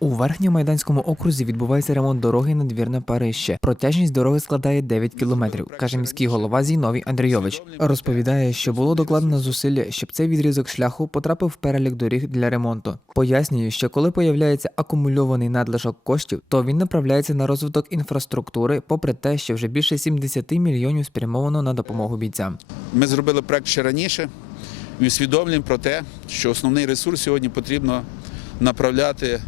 У верхньомайданському окрузі відбувається ремонт дороги надвірне Парище. Протяжність дороги складає 9 кілометрів, каже міський голова Зіновій Андрійович. Розповідає, що було докладено зусилля, щоб цей відрізок шляху потрапив в перелік доріг для ремонту. Пояснює, що коли появляється акумульований надлишок коштів, то він направляється на розвиток інфраструктури, попри те, що вже більше 70 мільйонів спрямовано на допомогу бійцям. Ми зробили проект ще раніше і усвідомлюємо про те, що основний ресурс сьогодні потрібно направляти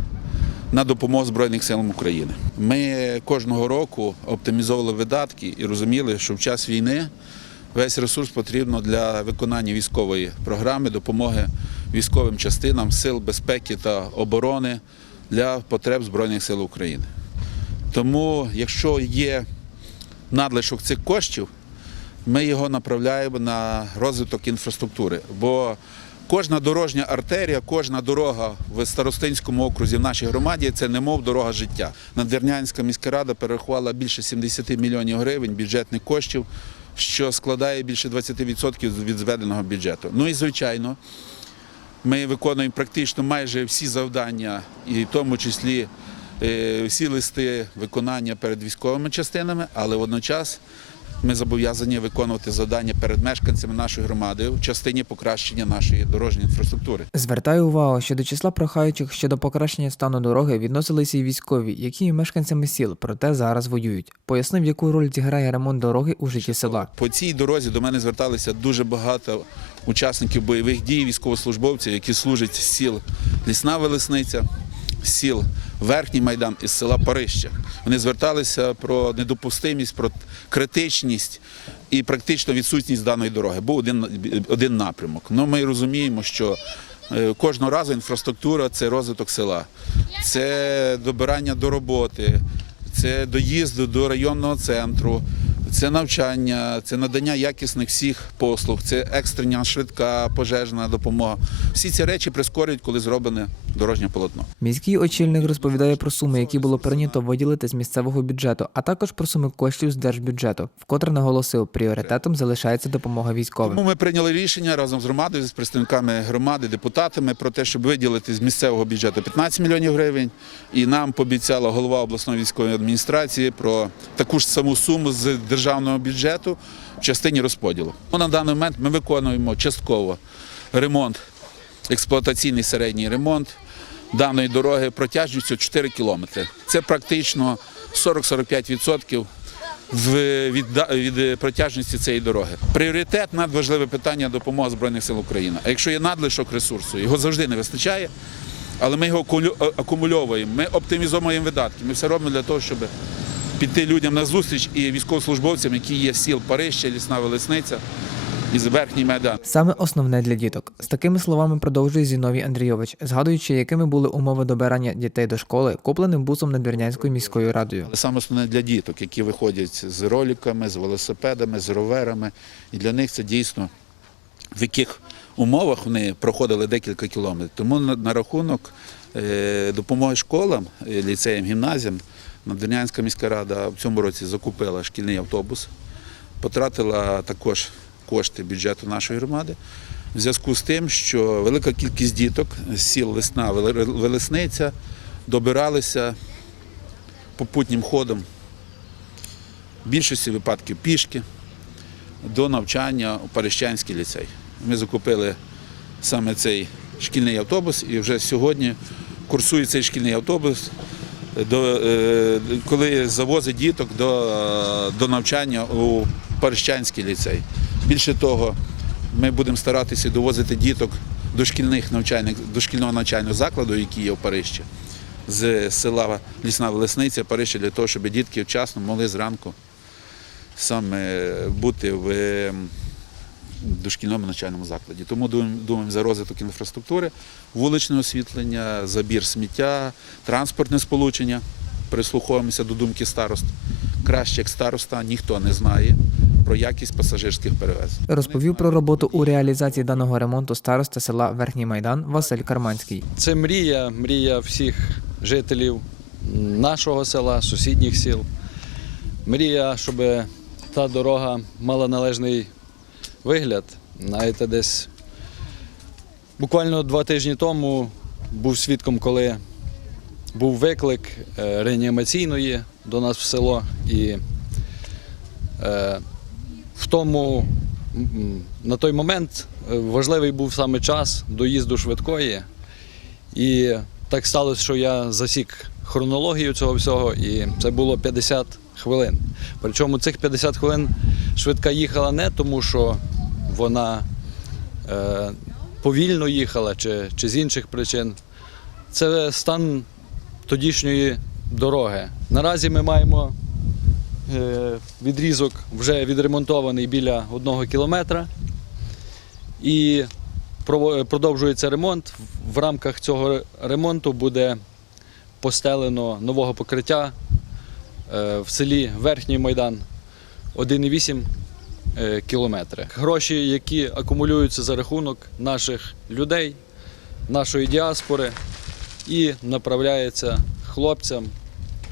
на допомогу Збройним силам України. Ми кожного року оптимізовували видатки і розуміли, що в час війни весь ресурс потрібно для виконання військової програми, допомоги військовим частинам сил безпеки та оборони для потреб Збройних сил України. Тому, якщо є надлишок цих коштів, ми його направляємо на розвиток інфраструктури. Бо кожна дорожня артерія, кожна дорога в Старостинському окрузі в нашій громаді це немов дорога життя. Надвірнянська міська рада перерахувала більше 70 мільйонів гривень бюджетних коштів, що складає більше 20% від зведеного бюджету. Ну і звичайно, ми виконуємо практично майже всі завдання, і в тому числі е, всі листи виконання перед військовими частинами, але водночас ми зобов'язані виконувати завдання перед мешканцями нашої громади в частині покращення нашої дорожньої інфраструктури. Звертаю увагу, що до числа прохаючих щодо покращення стану дороги відносилися і військові, які є мешканцями сіл, проте зараз воюють. Пояснив, яку роль зіграє ремонт дороги у житті села. По цій дорозі до мене зверталися дуже багато учасників бойових дій, військовослужбовців, які служать з сіл Лісна Велесниця, сіл Верхній Майдан із села Парища. Вони зверталися про недопустимість, про критичність і практично відсутність даної дороги. Був один, один напрямок. Ну, ми розуміємо, що е, кожного разу інфраструктура це розвиток села, це добирання до роботи, це доїзд до районного центру, це навчання, це надання якісних всіх послуг, це екстрена швидка пожежна допомога. Всі ці речі прискорюють, коли зроблене дорожнє полотно. Міський очільник розповідає про суми, які було прийнято виділити з місцевого бюджету, а також про суми коштів з держбюджету. Вкотре наголосив, пріоритетом залишається допомога військовим. Тому ми прийняли рішення разом з громадою, з представниками громади, депутатами про те, щоб виділити з місцевого бюджету 15 мільйонів гривень. І нам пообіцяла голова обласної військової адміністрації про таку ж саму суму з державного бюджету в частині розподілу. Ну, На даний момент ми виконуємо частково ремонт, експлуатаційний середній ремонт даної дороги протяжністю 4 кілометри. Це практично 40-45% від, від протяжності цієї дороги. Пріоритет надважливе питання допомоги Збройних сил України. А якщо є надлишок ресурсу, його завжди не вистачає, але ми його акумульовуємо, ми оптимізуємо видатки. Ми все робимо для того, щоб піти людям на зустріч і військовослужбовцям, які є сіл Парижча, Лісна Велесниця і з Верхній Майдан. Саме основне для діток. З такими словами продовжує Зіновій Андрійович, згадуючи, якими були умови добирання дітей до школи, купленим бусом Надвірнянською міською радою. Саме основне для діток, які виходять з роликами, з велосипедами, з роверами. І для них це дійсно в яких умовах вони проходили декілька кілометрів. Тому на, на рахунок е, допомоги школам, е, ліцеям, гімназіям, Надвірнянська міська рада в цьому році закупила шкільний автобус, потратила також кошти бюджету нашої громади. В зв'язку з тим, що велика кількість діток з сіл Лесна, Велесниця добиралися попутнім ходом в більшості випадків пішки до навчання у Парищанський ліцей. Ми закупили саме цей шкільний автобус і вже сьогодні курсує цей шкільний автобус, е, коли завозить діток е, до навчання у Парищанський ліцей. Більше того, ми будемо старатися довозити діток до шкільних до шкільного навчального закладу, який є в Парижчі, з села Лісна Велесниця, Парижча, для того, щоб дітки вчасно могли зранку саме бути в ем, дошкільному навчальному закладі. Тому думаємо за розвиток інфраструктури, вуличне освітлення, забір сміття, транспортне сполучення. Прислуховуємося до думки старост. Краще як староста ніхто не знає про якість пасажирських перевезень. Розповів про роботу у реалізації даного ремонту староста села Верхній Майдан Василь Карманський. Це мрія, мрія всіх жителів нашого села, сусідніх сіл. Мрія, щоб та дорога мала належний вигляд. Знаєте, десь буквально два тижні тому був свідком, коли був виклик е, реанімаційної до нас в село. І е, в тому, на той момент е, важливий був саме час доїзду швидкої. І так сталося, що я засік хронологію цього всього, і це було 50 хвилин. Причому цих 50 хвилин швидка їхала не тому, що вона е, повільно їхала чи, чи з інших причин. Це стан тодішньої дороги. Наразі ми маємо відрізок вже відремонтований біля одного кілометра. І продовжується ремонт. В рамках цього ремонту буде постелено нового покриття е, в селі Верхній Майдан 1,8 е, кілометри. Гроші, які акумулюються за рахунок наших людей, нашої діаспори, і направляються хлопцям,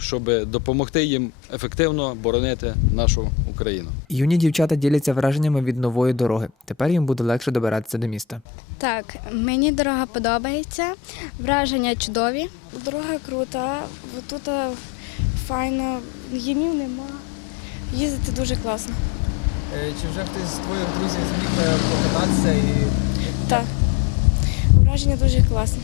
щоб допомогти їм ефективно боронити нашу Україну. Юні дівчата діляться враженнями від нової дороги. Тепер їм буде легше добиратися до міста. Так, мені дорога подобається, враження чудові. Дорога крута, тут файно, їмів нема. Їздити дуже класно. Чи вже хтось з твоїх друзів зміг покататися і Так. Враження дуже класне.